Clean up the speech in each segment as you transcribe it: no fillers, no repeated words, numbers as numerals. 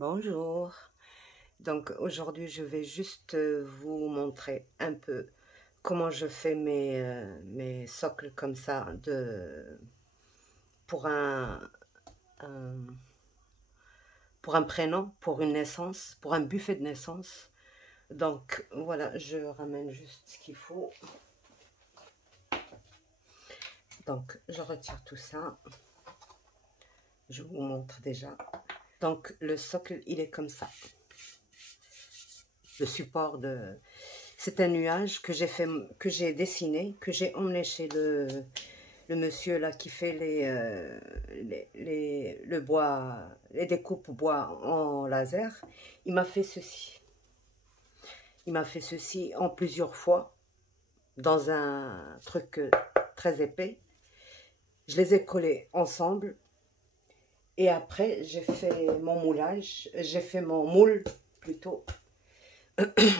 Bonjour. Donc aujourd'hui, je vais juste vous montrer un peu comment je fais mes socles comme ça pour un- pour un prénom, pour une naissance, pour un buffet de naissance. Donc voilà, je ramène juste ce qu'il faut. Donc je retire tout ça. Je vous montre déjà. Donc le socle, il est comme ça. Le support de... C'est un nuage que j'ai dessiné, que j'ai emmené chez le monsieur là qui fait le bois, les découpes bois en laser. Il m'a fait ceci. Il m'a fait ceci en plusieurs fois dans un truc très épais. Je les ai collés ensemble et après j'ai fait mon moulage, j'ai fait mon moule plutôt.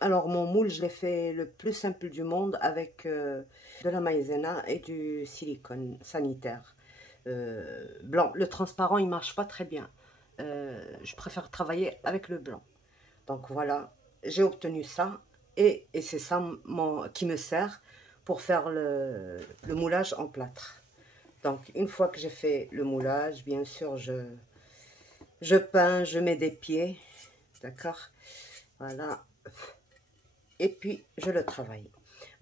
Alors mon moule, je l'ai fait le plus simple du monde avec de la maïzena et du silicone sanitaire blanc. Le transparent, il marche pas très bien. Je préfère travailler avec le blanc. Donc voilà, j'ai obtenu ça et c'est ça qui me sert pour faire le moulage en plâtre. Donc une fois que j'ai fait le moulage, bien sûr, je peins, je mets des pieds, d'accord? Voilà. Et puis je le travaille.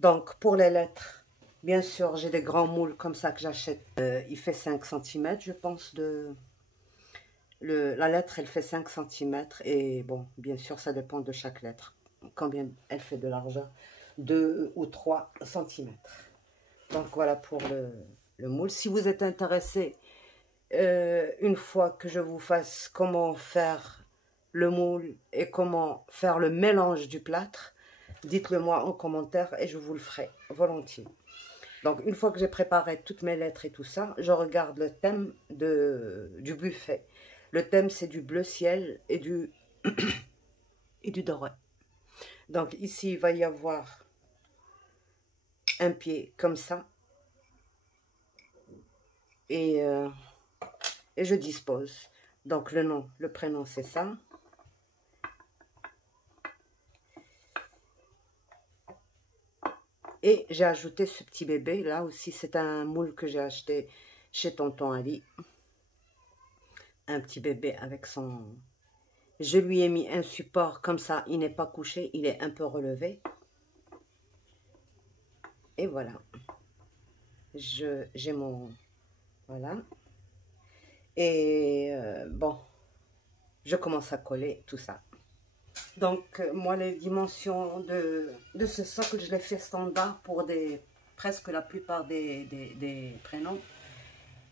Donc pour les lettres, bien sûr j'ai des grands moules comme ça que j'achète. Il fait 5 cm je pense la lettre elle fait 5 cm et bon bien sûr ça dépend de chaque lettre. Combien elle fait de l'argent, 2 ou 3 cm. Donc voilà pour le moule. Si vous êtes intéressé, une fois que je vous fasse comment faire le moule et comment faire le mélange du plâtre, dites-le moi en commentaire et je vous le ferai volontiers. Donc une fois que j'ai préparé toutes mes lettres et tout ça, je regarde le thème du buffet. Le thème c'est du bleu ciel et et du doré. Donc ici il va y avoir un pied comme ça et, euh, et je dispose. Donc le nom, le prénom c'est ça. Et j'ai ajouté ce petit bébé. Là aussi, c'est un moule que j'ai acheté chez Tonton Ali. Un petit bébé avec son... Je lui ai mis un support comme ça. Il n'est pas couché. Il est un peu relevé. Et voilà. J'ai mon... Voilà. Et bon, je commence à coller tout ça. Donc, moi, les dimensions de ce socle, je les fais standard pour presque la plupart des prénoms.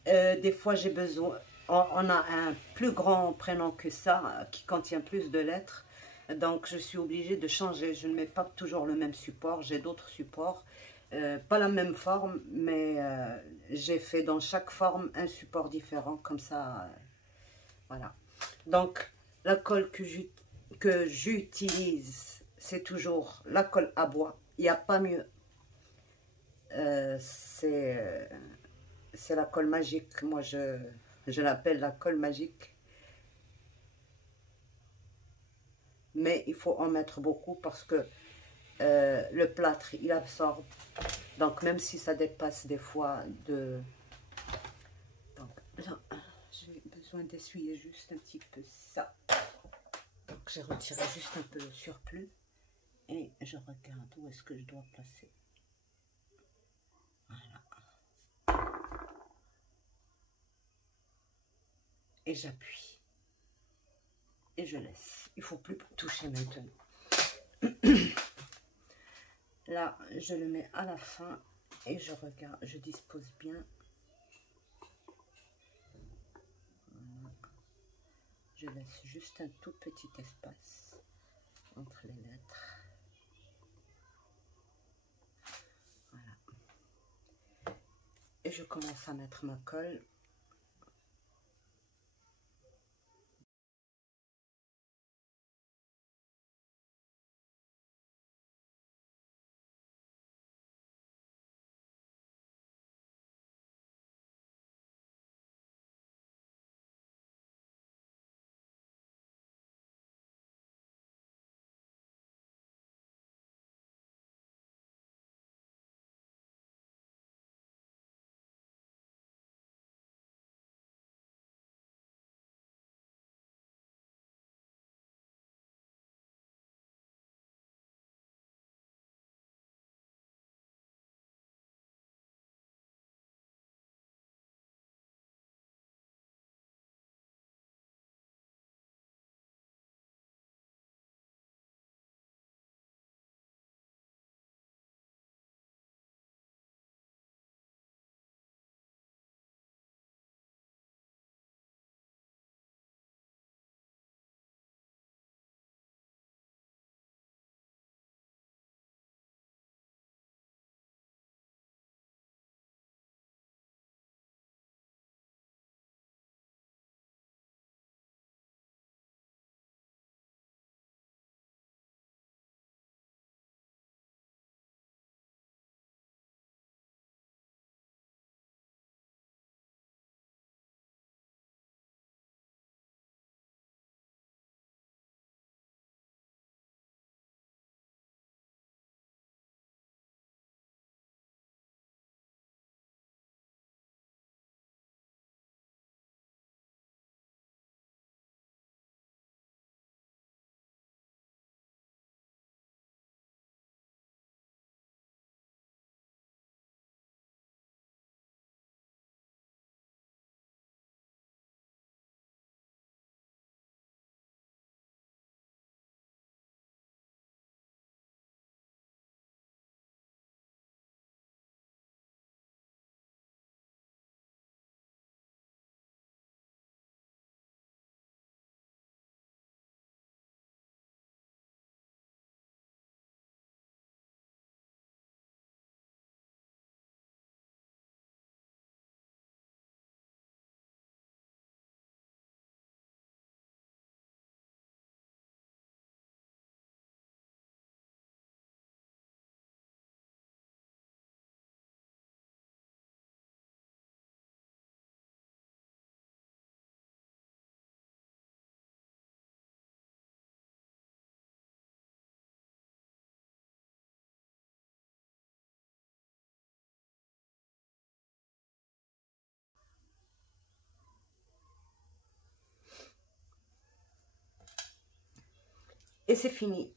Des fois, j'ai besoin... On a un plus grand prénom que ça, qui contient plus de lettres. Donc, je suis obligée de changer. Je ne mets pas toujours le même support. J'ai d'autres supports. Pas la même forme, mais j'ai fait dans chaque forme un support différent. Comme ça, voilà. Donc, la colle que j'utilise, c'est toujours la colle à bois. Il n'y a pas mieux. C'est la colle magique. Moi, je l'appelle la colle magique. Mais il faut en mettre beaucoup parce que le plâtre, il absorbe. Donc, même si ça dépasse des fois de... Donc, là, j'ai besoin d'essuyer juste un petit peu ça. Donc, j'ai retiré juste un peu le surplus. Et je regarde où est-ce que je dois placer. Voilà. Et j'appuie. Et je laisse. Il ne faut plus toucher maintenant. Là, je le mets à la fin et je regarde, je dispose bien. Voilà. Je laisse juste un tout petit espace entre les lettres. Voilà. Et je commence à mettre ma colle. Et c'est fini.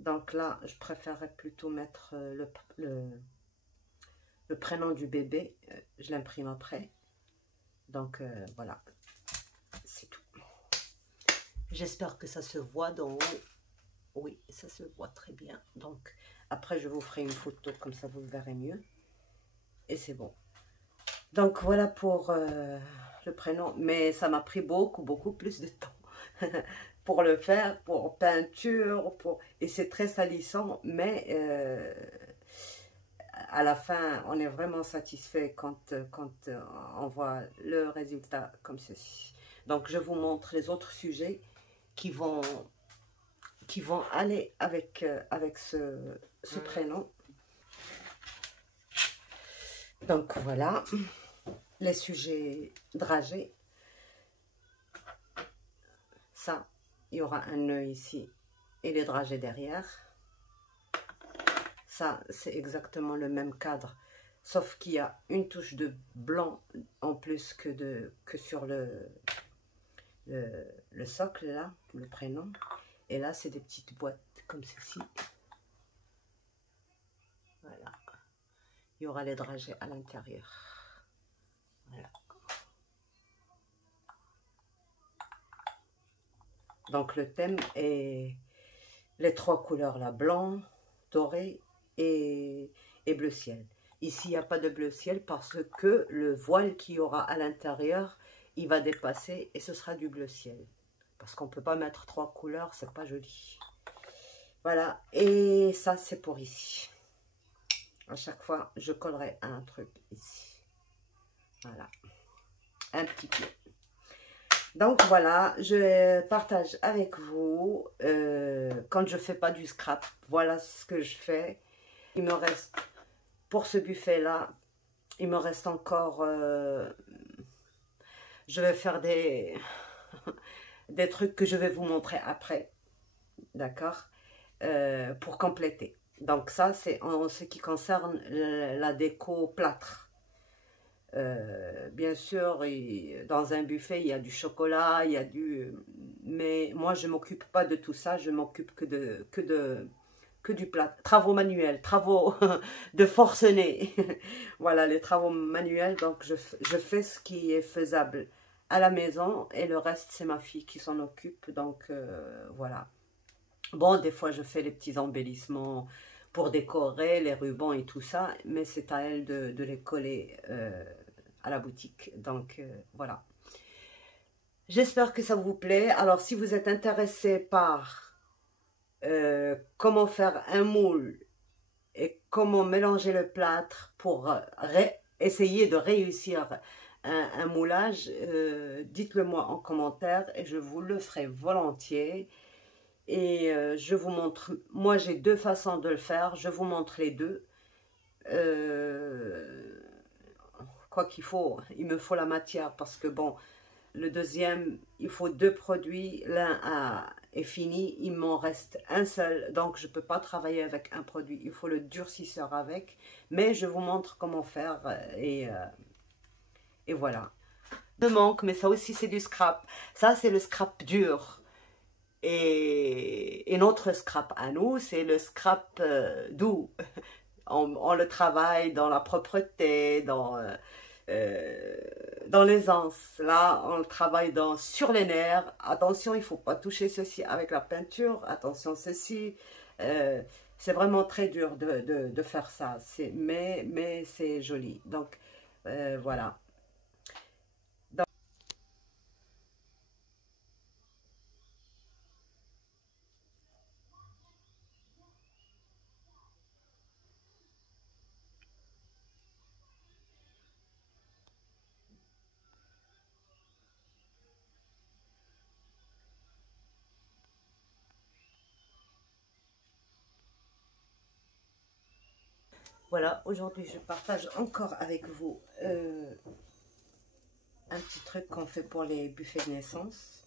Donc là, je préférerais plutôt mettre le prénom du bébé. Je l'imprime après. Donc voilà, c'est tout. J'espère que ça se voit d'en haut. Oui, ça se voit très bien. Donc après, je vous ferai une photo, comme ça vous le verrez mieux. Et c'est bon. Donc voilà pour le prénom. Mais ça m'a pris beaucoup plus de temps pour le faire, pour peinture, et c'est très salissant. Mais à la fin, on est vraiment satisfait quand on voit le résultat comme ceci. Donc je vous montre les autres sujets qui vont aller avec ce prénom. Donc voilà, les sujets dragés. Ça, il y aura un nœud ici et les dragées derrière. Ça, c'est exactement le même cadre, sauf qu'il y a une touche de blanc en plus que sur le socle, là, le prénom. Et là, c'est des petites boîtes comme ceci. Voilà. Il y aura les dragées à l'intérieur. Voilà. Donc, le thème est les trois couleurs, là, blanc, doré et bleu ciel. Ici, il n'y a pas de bleu ciel parce que le voile qu'il y aura à l'intérieur, il va dépasser et ce sera du bleu ciel. Parce qu'on ne peut pas mettre trois couleurs, c'est pas joli. Voilà, et ça c'est pour ici. À chaque fois, je collerai un truc ici. Voilà, un petit peu. Donc voilà, je partage avec vous quand je fais pas du scrap. Voilà ce que je fais. Il me reste, pour ce buffet-là, il me reste encore... je vais faire des trucs que je vais vous montrer après. D'accord, pour compléter. Donc ça, c'est en ce qui concerne la déco plâtre. Bien sûr, dans un buffet, il y a du chocolat, il y a du... Mais moi, je ne m'occupe pas de tout ça, je m'occupe que du plâtre. Travaux manuels, travaux de forcené. Voilà, les travaux manuels. Donc, je fais ce qui est faisable à la maison et le reste, c'est ma fille qui s'en occupe. Donc, voilà. Bon, des fois, je fais les petits embellissements pour décorer, les rubans et tout ça, mais c'est à elle de les coller à la boutique. Donc, voilà. J'espère que ça vous plaît. Alors, si vous êtes intéressé par comment faire un moule et comment mélanger le plâtre pour essayer de réussir un moulage, dites-le moi en commentaire et je vous le ferai volontiers. Et je vous montre, moi j'ai deux façons de le faire, je vous montre les deux. Quoi qu'il faut, il me faut la matière parce que bon, le deuxième, il faut deux produits, l'un est fini, il m'en reste un seul, donc je ne peux pas travailler avec un produit, il faut le durcisseur avec, mais je vous montre comment faire et voilà. Me manque, mais ça aussi c'est du scrap, ça c'est le scrap dur. Et notre scrap à nous, c'est le scrap doux. On le travaille dans la propreté, dans l'aisance. Là, on le travaille sur les nerfs. Attention, il ne faut pas toucher ceci avec la peinture. Attention, ceci. C'est vraiment très dur de faire ça. Mais c'est joli. Donc, voilà. Voilà, aujourd'hui je partage encore avec vous un petit truc qu'on fait pour les buffets de naissance.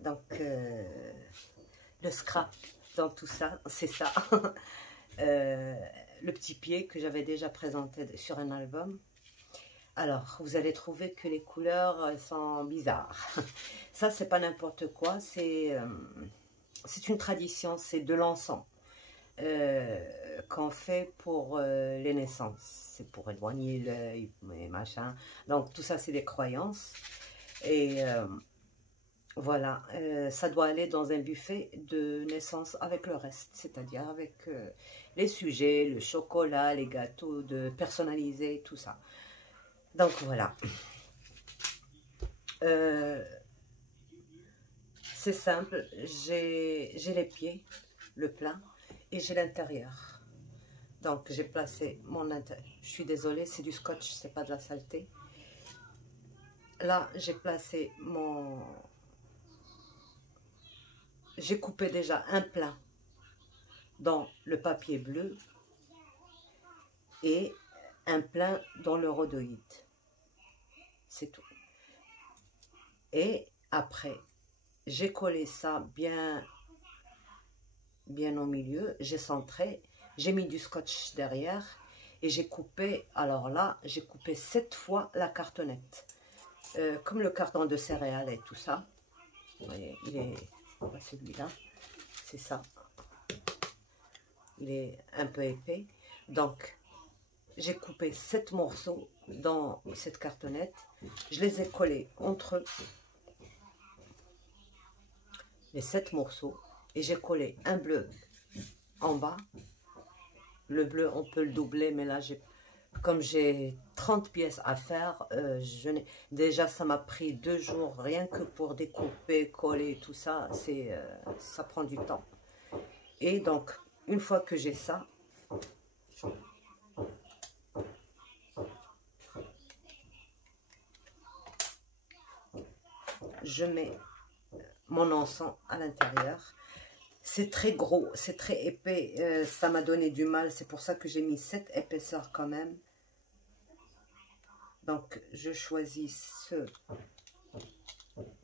Donc le scrap dans tout ça, c'est ça. Le petit pied que j'avais déjà présenté sur un album. Alors, vous allez trouver que les couleurs sont bizarres. Ça, c'est pas n'importe quoi, c'est une tradition, c'est de l'encens qu'on fait pour les naissances. C'est pour éloigner l'œil et machin. Donc, tout ça, c'est des croyances. Et voilà, ça doit aller dans un buffet de naissance avec le reste, c'est-à-dire avec les sujets, le chocolat, les gâteaux de personnalisés, tout ça. Donc voilà. C'est simple, j'ai les pieds, le plein, et j'ai l'intérieur. Donc j'ai placé mon intérieur. Je suis désolée, c'est du scotch, c'est pas de la saleté. Là, j'ai placé mon... J'ai coupé déjà un plein dans le papier bleu et un plein dans le rhodoïde. C'est tout. Et après, j'ai collé ça bien au milieu, j'ai centré, j'ai mis du scotch derrière et j'ai coupé, alors là, j'ai coupé 7 fois la cartonnette. Comme le carton de céréales et tout ça. Vous voyez, il est, pas celui-là, c'est ça. Il est un peu épais. Donc, j'ai coupé 7 morceaux dans cette cartonnette. Je les ai collés entre les 7 morceaux. Et j'ai collé un bleu en bas. Le bleu, on peut le doubler, mais là, comme j'ai 30 pièces à faire, déjà, ça m'a pris 2 jours, rien que pour découper, coller, tout ça. Ça prend du temps. Et donc, une fois que j'ai ça, je mets mon encens à l'intérieur. C'est très gros, c'est très épais, ça m'a donné du mal, c'est pour ça que j'ai mis cette épaisseur quand même. Donc je choisis ceux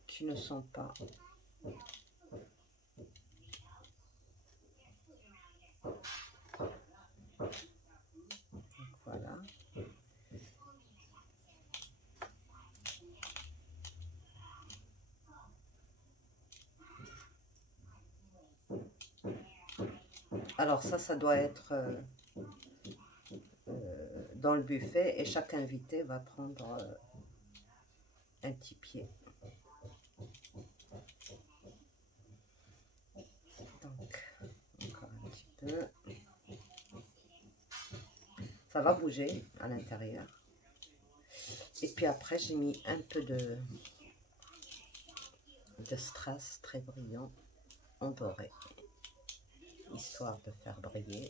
qui ne sont pas voilà. Alors ça doit être dans le buffet et chaque invité va prendre un petit pied. Donc, encore un petit peu. Ça va bouger à l'intérieur. Et puis après, j'ai mis un peu de strass très brillant en doré, histoire de faire briller.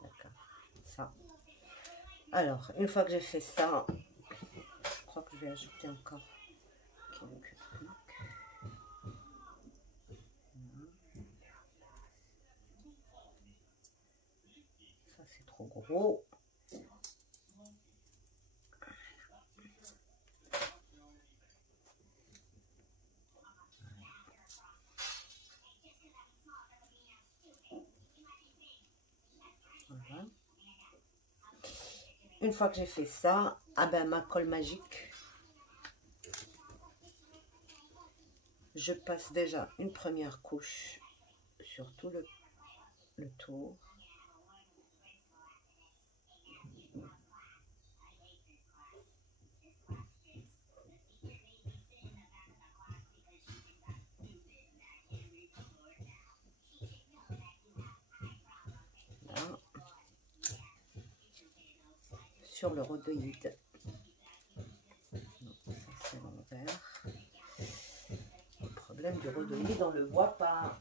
D'accord, ça. Alors, une fois que j'ai fait ça, je crois que je vais ajouter encore quelques trucs. Ça, c'est trop gros. Voilà. Une fois que j'ai fait ça, ah ben, ma colle magique, je passe déjà une première couche sur tout le tour. Là. Sur le rhodoïde. Ça c'est l'envers. Le problème du rhodoïde, on ne le voit pas.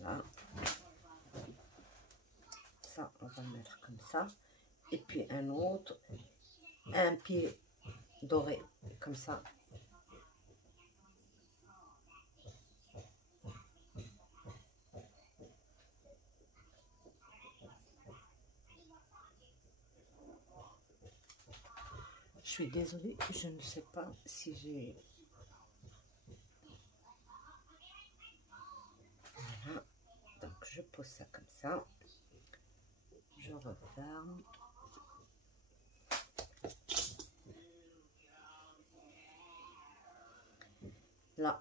Là. Ça, on va le mettre comme ça. Et puis un autre, un pied doré, comme ça. Je suis désolée, je ne sais pas si j'ai... Voilà, donc je pose ça comme ça. Je referme. Là.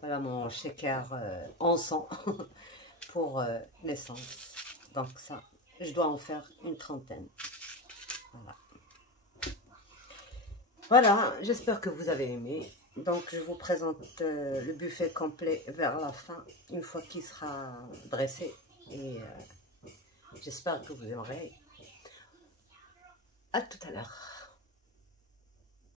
Voilà mon shaker en sang pour l'essence. Donc ça, je dois en faire une trentaine. Voilà. Voilà, j'espère que vous avez aimé. Donc je vous présente le buffet complet vers la fin, une fois qu'il sera dressé. Et j'espère que vous aimerez. À tout à l'heure.